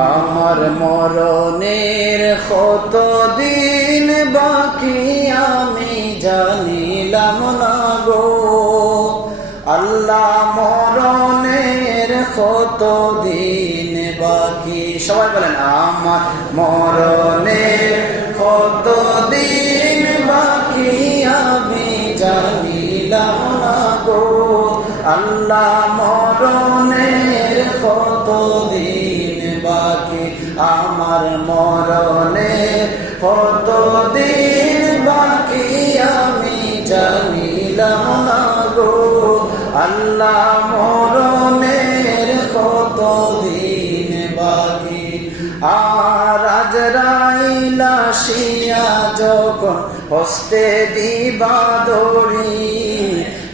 আমার মরণের কত দিন বাকি আমি জানিলাম না গো আল্লাহ মরণের কত দিন বাকি সবাই বলেন আমার মরণের কত দিন বাকি আমি জানিলাম না গো আল্লাহ মরণের কত দিন বাকি আমার মরণের কত দিন বাকি আমি জানিলাম না গো আল্লাহ মরণের কত দিন বাকি আর আজরাইল আসিয়া যখন হস্তে দিবা দড়ি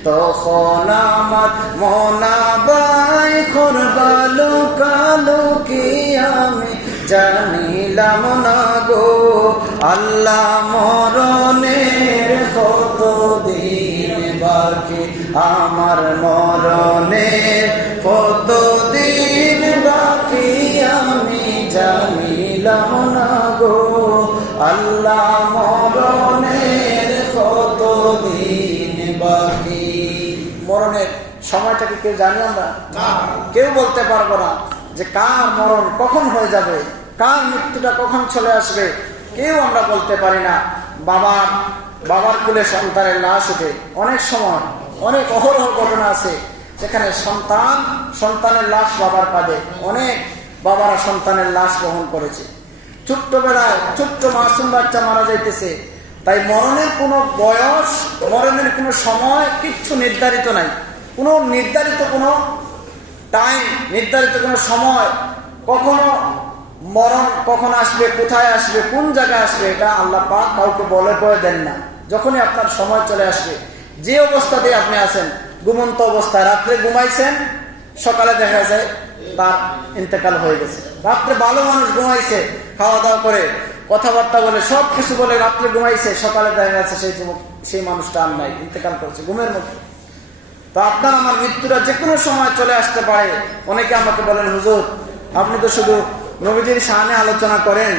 তখন আমার মনাবাই করবা লুকালুকি আমি জানিলাম না গো আল্লাহ মরণের কত দিন বাকি আমার মরণের কত দিন বাকি আমি জানিলাম না গো আল্লাহ মরণের কত দিন বাকি মরণের সময়টাকে কেউ জানি আমরা কেউ বলতে পারবো না যে কার মরণ কখন হয়ে যাবে কার মৃত্যুটা কখন চলে আসবে কেউ আমরা বলতে পারি না বাবার কোলে সন্তানের লাশ উঠে অনেক সময় অনেক অহরহ ঘটনা আছে যেখানে সন্তানের লাশ বাবার কাঁধে অনেক বাবারা সন্তানের লাশ গ্রহণ করেছে ছোট্টবেলায় ছোট্ট মাসুম বাচ্চা মারা যাইতেছে তাই মরণের কোনো বয়স মরণের কোনো সময় কিচ্ছু নির্ধারিত নাই কোনো নির্ধারিত কোনো টাইম নির্ধারিত কোনো সময় কখনো মরণ কখন আসবে কোথায় আসবে কোন জায়গায় আসবে এটা আল্লাহ পাক কাউকে বলে করে দেন না যখনই আপনার সময় চলে আসবে যে অবস্থাতে আপনি আছেন ঘুমন্ত অবস্থায় রাত্রে ঘুমাইছেন সকালে দেখা যায় তার ইন্তেকাল হয়ে গেছে রাত্রে ভালো মানুষ ঘুমাইছে খাওয়া দাওয়া করে কথাবার্তা বলে সব কিছু বলে রাত্রে ঘুমাইছে সকালে দেখা যাচ্ছে সেই মানুষটা আর নাই ইন্তেকাল করছে ঘুমের মধ্যে তো আপনার আমার মৃত্যুটা যে কোনো সময় চলে আসতে পারে অনেকে আমাকে বলেন হুজুর আপনি তো শুধু নবীজির শানে আলোচনা করেন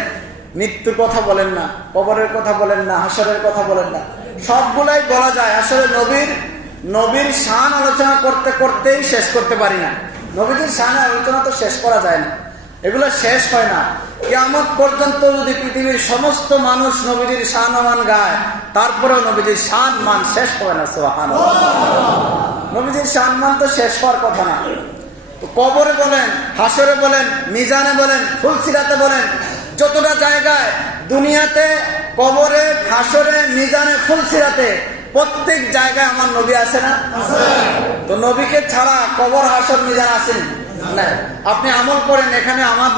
মৃত্যুর কথা বলেন না কবরের কথা বলেন না হাসরের কথা বলেন না সবগুলাই বলা যায় আসলে নবীর শান আলোচনা করতে করতেই শেষ করতে পারি না নবীজির শানে আলোচনা তো শেষ করা যায় না এগুলো শেষ হয় না কিয়ামত পর্যন্ত যদি পৃথিবীর সমস্ত মানুষ নবীজির শান গায় তারপরেও নবীজির শান মান শেষ হয় না সুবহানাল্লাহ নবীজির শান মান তো শেষ হওয়ার কথা না কবরে বলেন হাসরে বলেন মিজানে বলেন ফুলসিরাতে বলেন যতটা জায়গায় দুনিয়াতে কবরে হাসরে মিজানে ফুলসিরাতে প্রত্যেক জায়গায় আমার নবী আছে না তো নবীকে ছাড়া কবর হাসর মিজান আছেন না আপনি আমল করেন এখানে আমার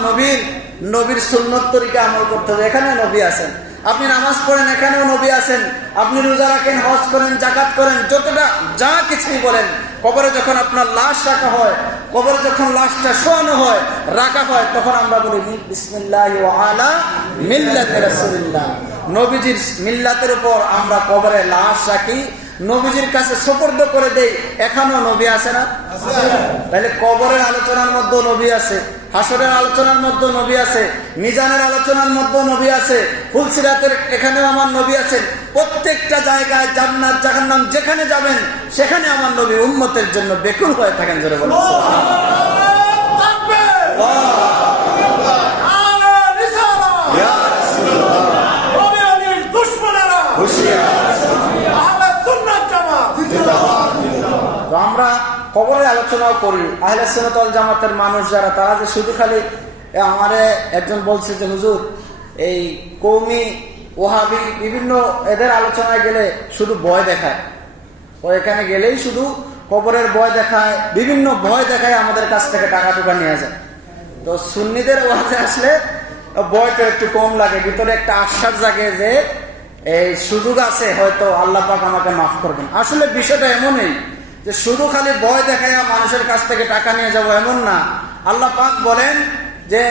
নবীর সুন্নত তরিকা আমল করতে হবে এখানে নবী আছেন আপনি নামাজ পড়েন এখানেও নবী আছেন আপনি রোজা রাখেন হজ করেন যাকাত করেন যতটা যা কিছুই বলেন কবরে যখন আপনার লাশ রাখা হয় কবরে যখন লাশটা শোয়ানো হয় রাখা হয় তখন আমরা বলি বিসমিল্লাহি ওয়া আলা মিল্লাতি রাসূলিল্লাহ নবীজির মিল্লাতের উপর আমরা কবরে লাশ রাখি নবীজির কাছে সুপর্দ করে দেই এখনো নবী আছে না তাহলে কবরের আলোচনার মধ্যে নবী আছে হাসরের আলোচনার মধ্যে নবী আছে মিজানের আলোচনার মধ্যে নবী আছে ফুলসিরাতের এখানেও আমার নবী আছেন প্রত্যেকটা জায়গায় জান্নাত জাহান্নাম যেখানে যাবেন সেখানে আমার নবী উম্মতের জন্য বেকুল হয়ে থাকেন জোরে বলেন আমরা কবরের আলোচনাও করি আহলে সুন্নাত ওয়াল জামাতের মানুষ যারা তারা যে শুধু খালি আমারে একজন বলছে যে হুজুর এই কওমি ওহাবি বিভিন্ন এদের আলোচনায় গেলে শুধু ভয় দেখায় ও এখানে গেলেই শুধু কবরের ভয় দেখায় বিভিন্ন ভয় দেখায় আমাদের কাছ থেকে টাকা টুকা নিয়ে যায় তো সুন্নিদের ওয়াজে আসলে ভয়টা একটু কম লাগে ভিতরে একটা আশ্বাস জাগে যে এই সুযোগ আছে হয়তো আল্লাহ পাক আমাকে মাফ করবেন আসলে বিষয়টা এমনই যে শুধু খালি ভয় দেখায় মানুষের কাছ থেকে টাকা নিয়ে যাবো এমন না আল্লাহ পাক বলেন যে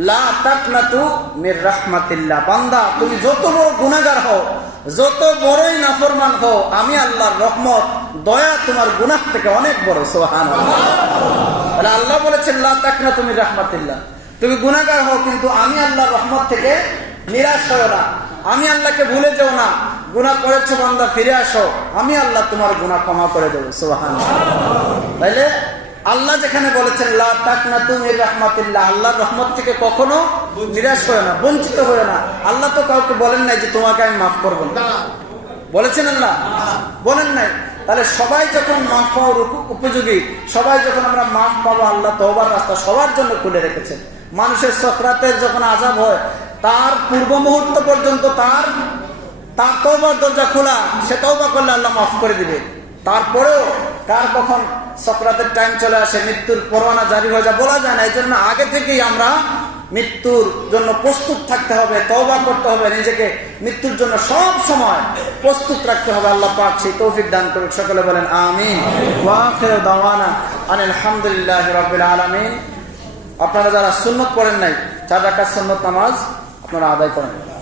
লা তাকনাতু মির রাহমাতিল্লাহ বান্দা তুমি যত বড় গুনাহগার হও যত বড়ই নাফরমান হও আমি আল্লাহর রহমত দয়া তোমার গুনাহ থেকে অনেক বড় সুবহানাল্লাহ তাহলে আল্লাহ বলেছেন লা তাকনাতু মির রাহমাতিল্লাহ তুমি গুনাহগার হও, কিন্তু আমি আল্লাহর রহমত থেকে নিরাশ হও না, আমি আল্লাহকে ভুলে যাও না। গুনাহ করেছো বান্দা, ফিরে আসো, আমি আল্লাহ তোমার গুনাহ ক্ষমা করে দেবো। সুবহানাল্লাহ। তাইলে আল্লাহ যেখানে বলেছেন লা তাকনাতু মির রাহমাতিল্লাহ, আল্লাহর রহমত থেকে কখনো নিরাশ হয় না, বঞ্চিত হয় না। আল্লাহ তো কাউকে বলেন নাই যে তোমাকে আমি মাফ করবো না, বলেছেন আল্লাহ? বলেন নাই। তাহলে সবাই যখন মাফ পাওয়ার উপযোগী, সবাই যখন আমরা মাফ পাবো, আল্লাহ তওবার রাস্তা সবার জন্য খুলে রেখেছেন। মানুষের সাকরাতের যখন আযাব হয়, তার পূর্ব মুহূর্ত পর্যন্ত তার তওবার দরজা খোলা, সে তওবা করলে আল্লাহ মাফ করে দিবে। তারপরেও কার কখন সাকরাতের টাইম চলে আসে, মৃত্যুর পরোয়ানা জারি হয়ে যায়, বলা যায় না। এই জন্য আগে থেকেই আমরা মৃত্যুর জন্য প্রস্তুত থাকতে হবে, তওবা করতে হবে, নিজেকে মৃত্যুর জন্য সব সময় প্রস্তুত রাখতে হবে। আল্লাহ পাক সেই তৌফিক দান করুক। সকলে বলেন আমিন। ওয়া আখিরু দাওয়ানা আনিল হামদুলিল্লাহি রাব্বিল আলামিন। আপনারা যারা সুন্নত পড়েন নাই, 4 রাকাত সুন্নত নামাজ আপনারা আদায় করেন।